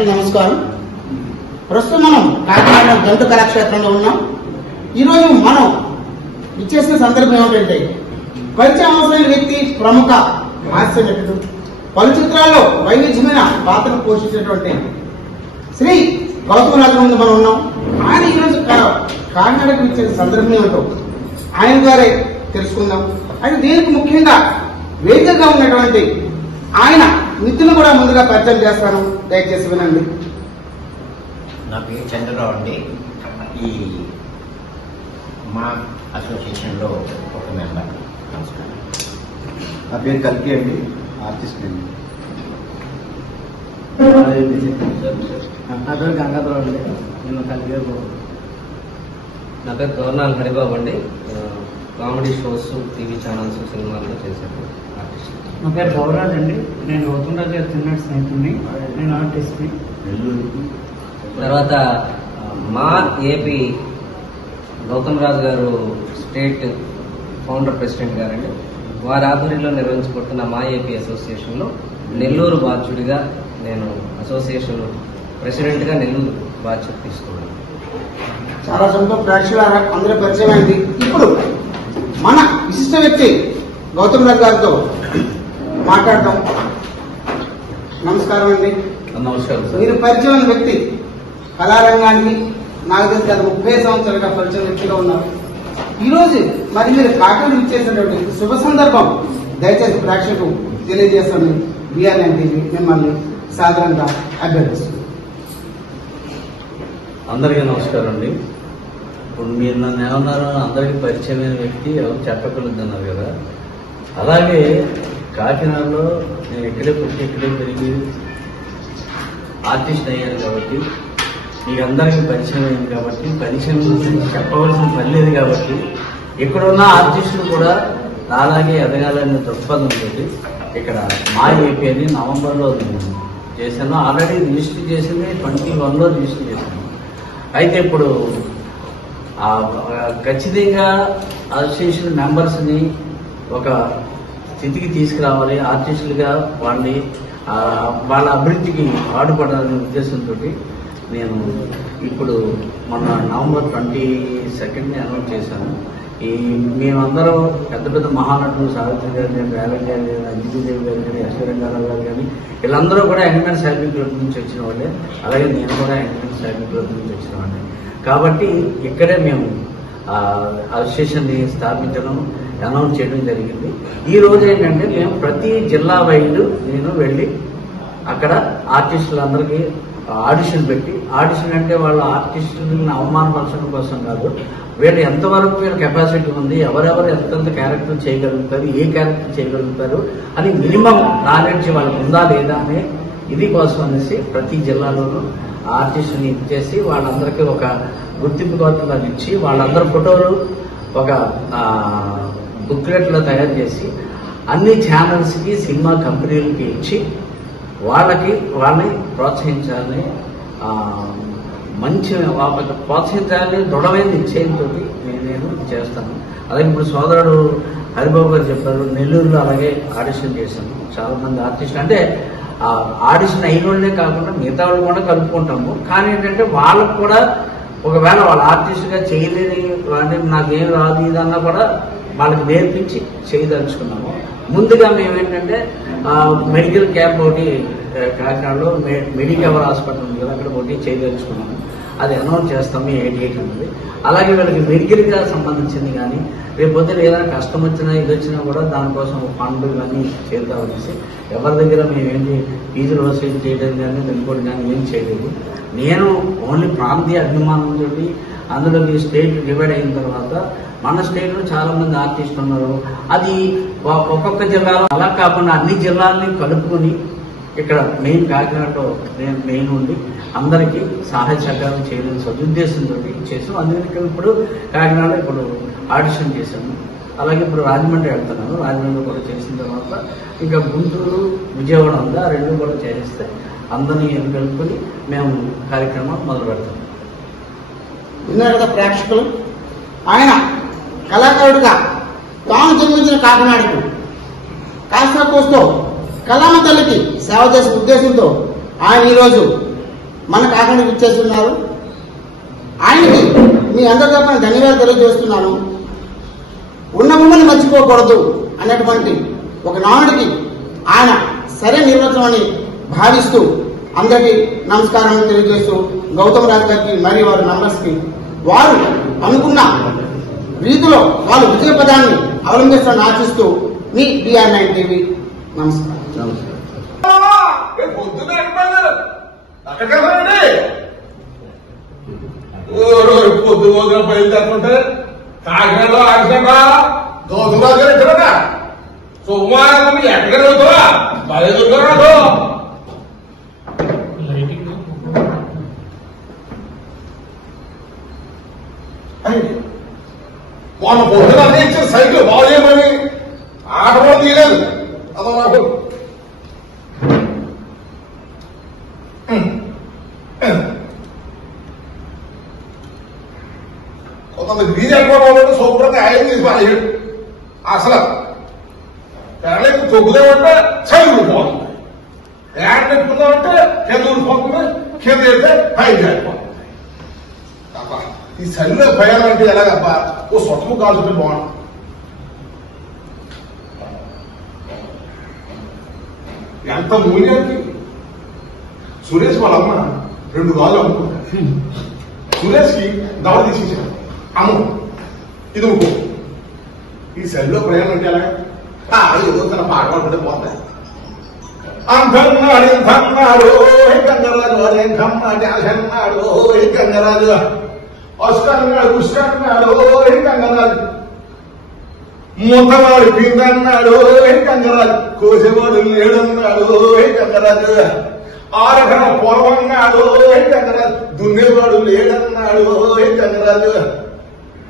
ప్రేక్షకులకు నమస్కారం. ప్రస్తుతం మనం కాకినాడ జంతు కళాక్షేత్రంలో ఉన్నాం. ఈరోజు మనం ఇచ్చేసిన సందర్భం ఏమిటంటే, పరిచయం అవసరమైన వ్యక్తి, ప్రముఖ హాస్య నటుడు, పలు చిత్రాల్లో వైవిధ్యమైన పాత్రను పోషించినటువంటి శ్రీ గౌతమ్ రాజు ముందు మనం ఉన్నాం. ఆయన ఈరోజు కాకినాడకు ఇచ్చే సందర్భం ఏమిటో ఆయన ద్వారా తెలుసుకుందాం. అయితే దీనికి ముఖ్యంగా వేదికగా ఉన్నటువంటి ఆయన మిత్రులు కూడా ముందుగా పరిచయం చేస్తాను, దయచేసి వినండి. నా పేరు చంద్రరావు అండి. ఈ మా అసోసియేషన్లో ఒక మెంబర్. నమస్కారం. నా పేరు కల్కి అండి, ఆర్టిస్ట్ అండి. నా పేరు గంగాధరం అండి, నేను కలిగే. నా పేరు గవర్నర్ హరిబాబు అండి, కామెడీ షోస్, టీవీ ఛానల్స్, సినిమాల్లో చేశాను. ఆర్టిస్ట్. నా పేరు గౌరాజ్ అండి, నేను గౌతమ్ రాజు గారి చిన్నటి స్నేహితుడిని, నేను ఆర్టిస్ట్ని. తర్వాత మా ఏపీ గౌతమ్ రాజు గారు స్టేట్ ఫౌండర్ ప్రెసిడెంట్ గారండి. వారి ఆధ్వర్యంలో నిర్వహించబడుతున్న మా ఏపీ అసోసియేషన్లో నెల్లూరు బాధ్యుడిగా నేను అసోసియేషన్ ప్రెసిడెంట్గా నెల్లూరు బాధ్యత తీసుకున్నాను. చాలా సంతోషం. ప్రేక్షకుల అందరూ పరిచయం అయింది. ఇప్పుడు మన విశిష్ట వ్యక్తి గౌతమ్ రాజు గారితో మాట్లాడతాం. నమస్కారం అండి. నమస్కారం సార్. మీరు పరిచయం వ్యక్తి, కళారంగానికి నాకు తెలిసి గత 30 సంవత్సరాలుగా పరిచయం వ్యక్తిగా ఉన్నారు. ఈరోజు మరి మీరు కాకినాడ ఇచ్చేసినటువంటి శుభ సందర్భం దయచేసి ప్రేక్షకులకు తెలియజేస్తాను. బిఆర్ఎన్ టీవీ మిమ్మల్ని సాధారణంగా అభ్యర్థిస్తుంది. అందరికీ నమస్కారం అండి. ఇప్పుడు మీరు నన్ను ఏమన్నారు, అందరికీ పరిచయమైన వ్యక్తి ఎవరు చెప్పగలుగుతున్నారు కదా. అలాగే కాకినాడలో నేను ఇక్కడే పుట్టి ఇక్కడే పెరిగి ఆర్టిస్ట్ అయ్యాను కాబట్టి, మీకు అందరికీ పరిచయం అయింది కాబట్టి, పరిచయం చెప్పవలసిన పని లేదు కాబట్టి, ఇక్కడున్న ఆర్టిస్టులు కూడా అలాగే ఎదగాలనే దృక్పథంతో ఇక్కడ మా ఏపీ అని నవంబర్లో చేశాను. ఆల్రెడీ రిజిస్టర్ చేసింది 21లో రిజిస్టర్ చేశాను. అయితే ఇప్పుడు ఖచ్చితంగా అసోసియేషన్ మెంబర్స్ని ఒక స్థితికి తీసుకురావాలి, ఆర్టిస్టులుగా వాళ్ళని వాళ్ళ అభివృద్ధికి పాటుపడాలనే ఉద్దేశంతో నేను ఇప్పుడు మొన్న నవంబర్ 22 అనౌన్స్ చేశాను. మేమందరం పెద్ద పెద్ద మహానటులు, సావిత్రి గారు కానీ, రేవంత్ గారు కానీ, అంజలిదేవి గారు కానీ, అశ్వరంగారావు గారు కానీ, వీళ్ళందరూ కూడా యంగ్మెన్ సాహిబీ క్లబ్ నుంచి వచ్చిన వాళ్ళే. అలాగే నేను కూడా యంగ్మెన్ సాహిబీ క్లబ్ నుంచి వచ్చిన వాళ్ళే. కాబట్టి ఇక్కడే మేము అసోసియేషన్ని స్థాపించడం, అనౌన్స్ చేయడం జరిగింది. ఈ రోజు ఏంటంటే మేము ప్రతి జిల్లా వైడ్ నేను వెళ్ళి అక్కడ ఆర్టిస్టులందరికీ ఆడిషన్ పెట్టి, ఆడిషన్ అంటే వాళ్ళ ఆర్టిస్టులను అవమానపరచడం కోసం కాదు, వీళ్ళు ఎంతవరకు వీళ్ళ కెపాసిటీ ఉంది, ఎవరెవరు ఎంతెంత క్యారెక్టర్ చేయగలుగుతారు, ఏ క్యారెక్టర్ చేయగలుగుతారు అని మినిమం నాలెడ్జ్ వాళ్ళకు ఉందా లేదా అనే ఇది కోసం అనేసి ప్రతి జిల్లాలోనూ ఆర్టిస్టుని ఇచ్చేసి వాళ్ళందరికీ ఒక గుర్తింపు గౌరవాలు ఇచ్చి, వాళ్ళందరి ఫోటోలు ఒక బుక్లెట్లో తయారు చేసి అన్ని ఛానల్స్కి, సినిమా కంపెనీలకి ఇచ్చి వాళ్ళని ప్రోత్సహించాలని, మంచి ప్రోత్సహించాలని దృఢమైన నిశ్చయంతో నేను చేస్తాను. అలాగే ఇప్పుడు సోదరుడు హరిబాబు గారు చెప్పారు, నెల్లూరులో అలాగే ఆడిషన్ చేశాను. చాలా మంది ఆర్టిస్టులు అంటే ఆడిషన్ అయిన వాళ్ళే కాకుండా మిగతా వాళ్ళు కూడా కలుపుకుంటాము. కానీ ఏంటంటే వాళ్ళకు కూడా ఒకవేళ వాళ్ళ ఆర్టిస్ట్గా చేయలేని అంటే నాకేం రాదు ఇదన్నా కూడా వాళ్ళకి నేర్పించి చేయదలుచుకున్నాము. ముందుగా మేమేంటంటే మెడికల్ క్యాంప్ ఒకటి కాకినాడలో మెడికవర్ హాస్పిటల్ ఉంది కదా, అక్కడ ఒకటి చేయదలుచుకున్నాము. అది అనౌన్స్ చేస్తాము 88 అన్నది. అలాగే వీళ్ళకి మెడికల్గా సంబంధించింది కానీ రేపు పొద్దున ఏదైనా కష్టం వచ్చినా ఇది వచ్చినా కూడా దానికోసం ఫండ్ కానీ చేద్దామనేసి ఎవరి దగ్గర మేమేంటి ఫీజులు వసూలు చేయడం కానీ ఇంకోటి కానీ ఏం చేయలేదు. నేను ఓన్లీ ప్రాంతీయ అభిమానంతో అందులోకి స్టేట్ డివైడ్ అయిన తర్వాత మన స్టేట్లో చాలా మంది ఆర్టిస్టులు ఉన్నారు. అది ఒక్కొక్క జిల్లాలో అలా కాకుండా అన్ని జిల్లాలని కలుపుకొని ఇక్కడ మెయిన్ కాకినాడలో నేను మెయిన్ ఉండి అందరికీ సహాయ సహకారం చేయడం సదుద్దేశంతో చేసాం. అందుకని ఇప్పుడు కాకినాడలో ఇప్పుడు ఆడిషన్ చేశాము. అలాగే ఇప్పుడు రాజమండ్రి వెళ్తున్నాను. రాజమండ్రి కూడా చేసిన తర్వాత ఇంకా గుంటూరు, విజయవాడ ఉంది, ఆ రెండు కూడా చేస్తే అందరినీ కలుపుకొని మేము కార్యక్రమం మొదలు పెడతాం. విన్నారు కదా ప్రేక్షకులు, ఆయన కళాకారుడిగా తాను జన్మించిన కాకినాడకు కాస్త కోస్తో కళామ తల్లికి సేవ చేసే ఉద్దేశంతో ఆయన ఈరోజు మన కాకినాడకు ఇచ్చేస్తున్నారు. ఆయనకి మీ అందరి తరఫున ధన్యవాదాలు తెలియజేస్తున్నాను. ఉన్న ఉన్నది మర్చిపోకూడదు అనేటువంటి ఒక నానుడికి ఆయన సరైన నిర్వచనాన్ని భావిస్తూ అందరికీ నమస్కారం తెలియజేస్తూ గౌతమ్ రాజు గారికి మరియు వారి మెంబర్స్ కి వారు అనుకున్న రీతిలో వాళ్ళు విజయ పదాన్ని అవలంబిస్తారని ఆశిస్తూ మీ BR9 TV నమస్కారం. పొద్దు రోజున బయలుదేరుతుంటే కాకినాడలో ఆగినా గౌతమరాజు గారు ఎక్కడ సోమవారం ఎక్కడ అవుతావా బయలుదేరాడు మొన్న పొద్దున ఇచ్చిన సైకిల్ బాగు చేయమని ఆట కూడా తీయలేదు. అదో నాకు కొంతమంది బీజేపీ వాళ్ళు శుభ్రంగా ఆయన తీసి అసలు పెళ్ళకి తొక్కుదామంటే చదువు పోతుంది, యాడ్ పెట్టుకుందామంటే కింద ఊరిపోతుంది, కింద వెళ్తే పైకి వెళ్ళిపోతుంది. ఈ చలిలో భయాలంటే ఎలాగబ్బా ఓ సొట్టము కాల్చుంటే బాగుంది. ఎంత మూల్యానికి సురేష్ వాళ్ళ అమ్మ 2 రాళ్ళు అమ్ముకుంటారు. సురేష్ కి దవడ తీసేసాడు, అమ్ము ఇది ముక్కు. ఈ చలిలో ప్రయాణం అంటే ఎలాగా ఏదో తన పాట పాడుకుంటే పోతాయి. అంతన్నాడు ఇంతన్నాడు గంగరాజు అదేంటన్నాడు అన్నాడు గంగరాజు వస్తాడు పుష్కన్నాడు గంగరాజు మూతవాడు పిందన్నాడు గంగరాజు కోసేవాడు లేడన్నాడు గంగరాజు ఆరకన పొలమన్నాడు గంగరాజు దున్నేవాడు లేడన్నాడు గంగరాజు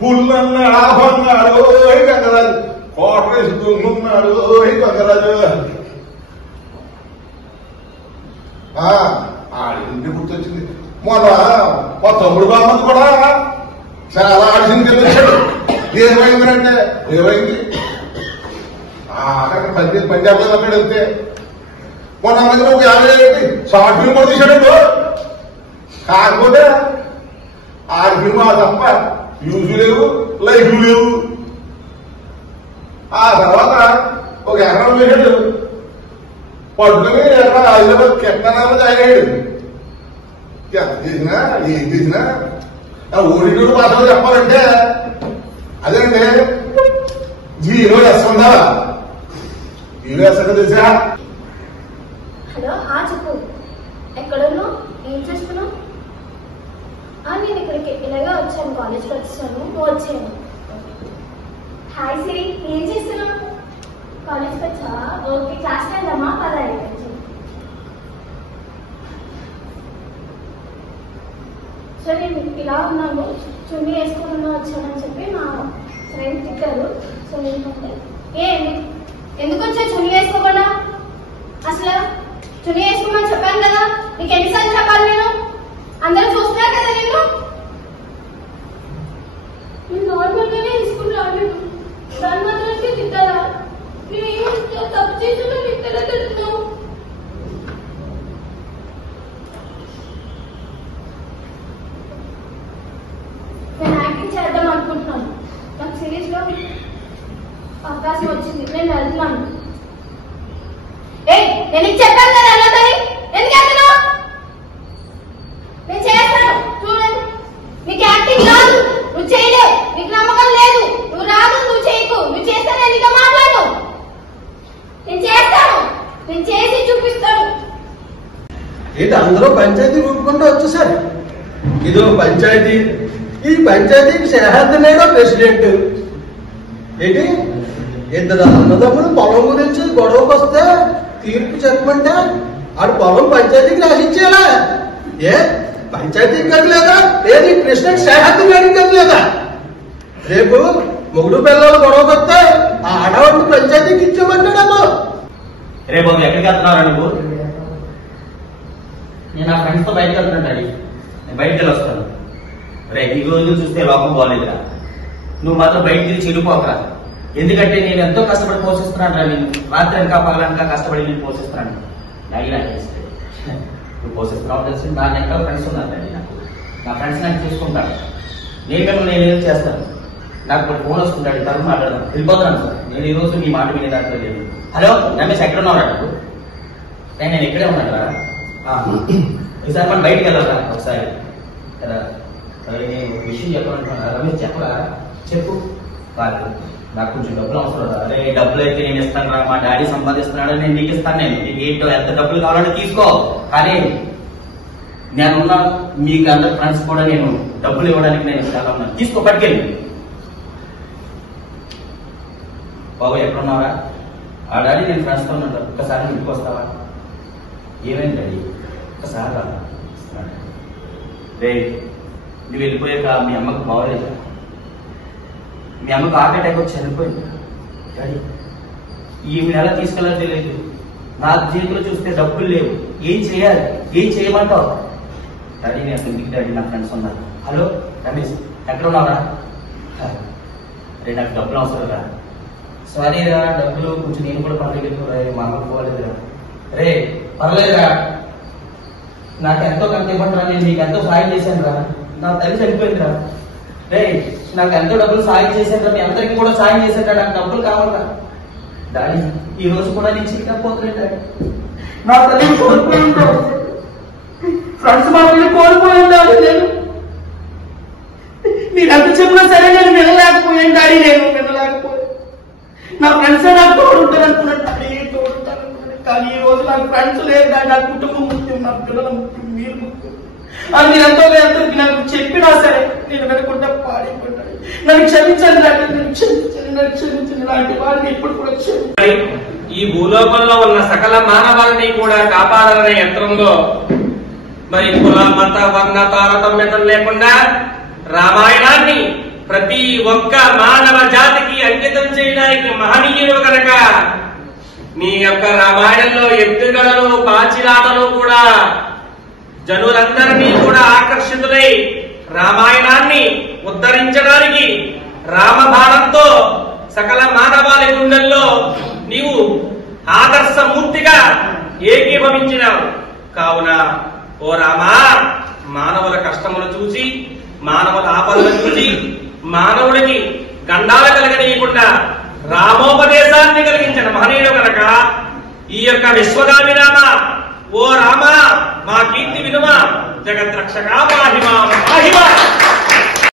పుల్లన్నాడు ఆపన్నాడు గంగరాజు కోటరేసి దున్నున్నాడు గంగరాజు. ఇంటి గుర్తొచ్చింది, మొన్న మా తమ్ముడు బామ్మది కూడా చాలా ఆడిషన్ తెలిసాడు. ఏమైందంటే ఏమైంది అక్కడ పంజాబ్ లో అక్కడ వెళ్తే మొన్న దగ్గర ఒక 50 షార్ట్ ఫిల్మ్ కూడా తీశాడు. కాకపోతే ఆ ఫిల్మ్ తప్ప వ్యూస్ లేవు, లైఫ్లు లేవు. ఆ తర్వాత ఒక ఎకరం వేసాడు, పట్టుకుని ఎక్కడ హైదరాబాద్ కెట్టనాలో జాయిన్ అయ్యాడు. ఎంత చేసినా ఏం చేసినా ఓడినోడు మాత్రం చెప్పాలంటే అదేంటే జీరో ఎస్ ఉండాలా. జీరో ఎస్ అంటే తెలుసా? హలో చెప్పు, ఎక్కడున్నావు, ఏం చేస్తున్నావు? నేను ఇక్కడికి ఇలాగే వచ్చాను, కాలేజ్కి వచ్చాను, నువ్వు వచ్చాను. హాయ్ సిరి, ఏం చేస్తున్నావు? కాలేజ్కి వచ్చా? ఓకే, క్లాస్ అయిందమ్మా, 10 సో నేను ఇలా ఉన్నాను, చున్నీ వేసుకున్నా వచ్చానని చెప్పి మా ఫ్రెండ్ తిట్టారు. సో ఏంటంటే ఎందుకు వచ్చా చున్నీ వేసుకోకుండా? అసలు చున్నీ వేసుకోమని చెప్పాను కదా, నీకు ఎన్నిసార్లు చెప్పాలి? నేను అందరూ చూస్తున్నారు కదా, నేను నార్మల్ గానే వేసుకున్నాను, దాని మాత్రానికి తిట్టారా? నేను తప్పు చేస్తున్నా, తిట్టలా తిడుతున్నావు. నేను యాక్టింగ్ చేద్దాం అనుకుంటున్నాను, నాకు సిరీస్ లో అవకాశం వచ్చింది, నేను వెళ్తున్నాను. నేను చెప్పాను కదా అన్నదని, ఎందుకు వెళ్తున్నావు? నేను చేస్తాను, చూడండి. నీకు యాక్టింగ్ రాదు, నువ్వు చేయలేవు, నీకు నమ్మకం లేదు, నువ్వు రాదు, నువ్వు చేయకు, నువ్వు చేస్తాను, ఎందుకు మాట్లాడు? నేను చేస్తాను, నేను చేసి చూపిస్తాను. ఏంటి అందరూ పంచాయతీ రూపుకుంటూ వచ్చేసారు. ఇదో పంచాయతీ, ఈ పంచాయతీకి శాఖనేడో ప్రెసిడెంట్. ఏంటి 2 అన్నదమ్ములు పొలం గురించి గొడవకు వస్తే తీర్పు చెప్పమంటే ఆడు పొలం పంచాయతీకి రాసిచ్చేలా? ఏ పంచాయతీకి గది లేదా? ఏది ప్రెసిడెంట్ శాఖ గది లేదా? రేపు మొగుడు పిల్లలు గొడవకు వస్తే ఆ ఆడవాడిని పంచాయతీకి ఇచ్చేమంటాడమ్మా. రేపు ఎక్కడికి వెళ్తున్నారా నువ్వు? నేను నా ఫ్రెండ్స్ తో బయటకు వెళ్తున్నాడు, నేను బయటకు వెళ్ళి వస్తాను. రే ఈ రోజు చూస్తే లోకం బాగోలేదురా, నువ్వు మాత్రం బయట తిరిగి చెడిపోకరా. ఎందుకంటే నేను ఎంతో కష్టపడి పోషిస్తున్నాను రా, నేను రాత్రి అనక పగలనక కష్టపడి నేను పోషిస్తున్నాను. అడిగినా చేస్తే నువ్వు పోషిస్తున్నావు తెలిసి నా ఎక్కడ ఫ్రెండ్స్ ఉన్నారండి నాకు. నా ఫ్రెండ్స్ నాకు చూసుకుంటాను. నేను ఏం చేస్తాను. నాకు ఇప్పుడు ఫోన్ వస్తుంటాడు, తరఫు మాట్లాడదాం, వెళ్ళిపోతున్నాను సార్. నేను ఈ రోజు మీ మాట వినే దాంట్లో లేదు. హలో రమేష్, ఎక్కడ ఉన్నావు నాకు? నేను ఇక్కడే ఉన్నాను రా. ఈసారి మనం బయటికి వెళ్ళాలా ఒకసారి కదా? సరే నేను విషయం చెప్పాలంటున్నా. రమేష్ చెప్పరా? చెప్పు. కాదు, నాకు కొంచెం డబ్బులు అవసరం రా. అరే డబ్బులు అయితే నేను ఇస్తాను రా, మా డాడీ సంపాదిస్తున్నాడు, నేను నీకు ఇస్తాను. నేను నీకు ఏంటో ఎంత డబ్బులు కావాలంటే తీసుకో, కానీ నేనున్న మీకు అందరు ఫ్రెండ్స్ కూడా నేను డబ్బులు ఇవ్వడానికి నేను ఇస్తాను ఉన్నాను. తీసుకో, పట్టుకెళ్ళి. బాబు ఎక్కడున్నారా? ఆ డాడీ నేను ఫ్రెండ్స్తో ఉన్నాను, ఒక్కసారి ఇంటికి వస్తావా? ఏమైంది డాడీ? ఒక్కసారి రా. రే నువ్వు వెళ్ళిపోయాక మీ అమ్మకు బాగోలేదు. మీ అమ్మకు హార్ట్ అటాక్ వచ్చి చనిపోయింది డాడీ. ఈమె ఎలా తీసుకెళ్ళాలో తెలియదు. నా జీవితంలో చూస్తే డబ్బులు లేవు, ఏం చేయాలి? ఏం చేయమంటావు డాడీ? నేను అసలు ఇంటికి డాడీ, నా ఫ్రెండ్స్ ఉన్నారు. హలో రమేష్, ఎక్కడ ఉన్నారా? రే నాకు డబ్బులు అవసరం రా. సారీ రా, డబ్బులు కొంచెం నేను కూడా పండుగ మా అమ్మకు పోలేదురా. రే పర్లేదురా, నాకు ఎంతో కంటే ఇవ్వండిరా, నేను నీకు ఎంతో సాయం చేశాను రా. నా తల్లి చనిపోయిందిరా. రే నాకు ఎంతో డబ్బులు సాయం చేశాను రా, మీ అందరికీ కూడా సాయం చేశాను. నాకు డబ్బులు కావాలరా డాడీ. ఈ రోజు కూడా నేను చేయకపోతున్నాను డాడీ. నా తల్లిని కోల్పోయి ఉంటాను, ఫ్రెండ్స్ మాటలు కోల్పోయి ఉండాలి. నేను ఎంత చెప్పినా సరే నేను వినలేకపోయాను డాడీ. నేను వినలేకపోయాను. నా ఫ్రెండ్స్ నాకు తోడుంటారు అనుకున్నాను డాడీ, తోడుంటారు అనుకున్నాను. కానీ ఈ రోజు నాకు ఫ్రెండ్స్ లేరు డాడీ. నా కుటుంబం ముఖ్యం, నా పిల్లల ముఖ్యం, మీరు ముఖ్యం. అది నేను ఎంతో వేదరికి నాకు చెప్పినా సరే నేను వినకుండా పాడిపోతాను. నన్ను క్షమించండి డాడీ, నన్ను క్షమించండి, నన్ను క్షమించండి. లాంటి వారిని ఇప్పుడు కూడా క్షమించండి. ఈ భూలోకంలో ఉన్న సకల మానవాళిని కూడా కాపాడాలనే యంత్రంలో మరి కుల మత వర్ణ తారతమ్యతం లేకుండా రామాయణాన్ని ప్రతి ఒక్క మానవ జాతికి అంకితం చేయడానికి మహనీయుడు కనుక నీ యొక్క రామాయణంలో ఎత్తుగడలు పాచిలాటలు కూడా జనులందరినీ కూడా ఆకర్షితులై రామాయణాన్ని ఉద్ధరించడానికి రామబాణంతో సకల మానవాళి గుండెల్లో నీవు ఆదర్శమూర్తిగా ఏకీభవించినావు. కావున ఓ రామా, మానవుల కష్టములు చూసి, మానవుల ఆపదలను చూసి, మానవుడికి గండాలు కలగనీయకుండా రామోపదేశాన్ని కలిగించిన మహనీయుడు కనుక ఈ యొక్క విశ్వగామి రామ, ఓ రామ మా కీర్తి వినుమ, జగద్రక్షక పాహిమా పాహిమా.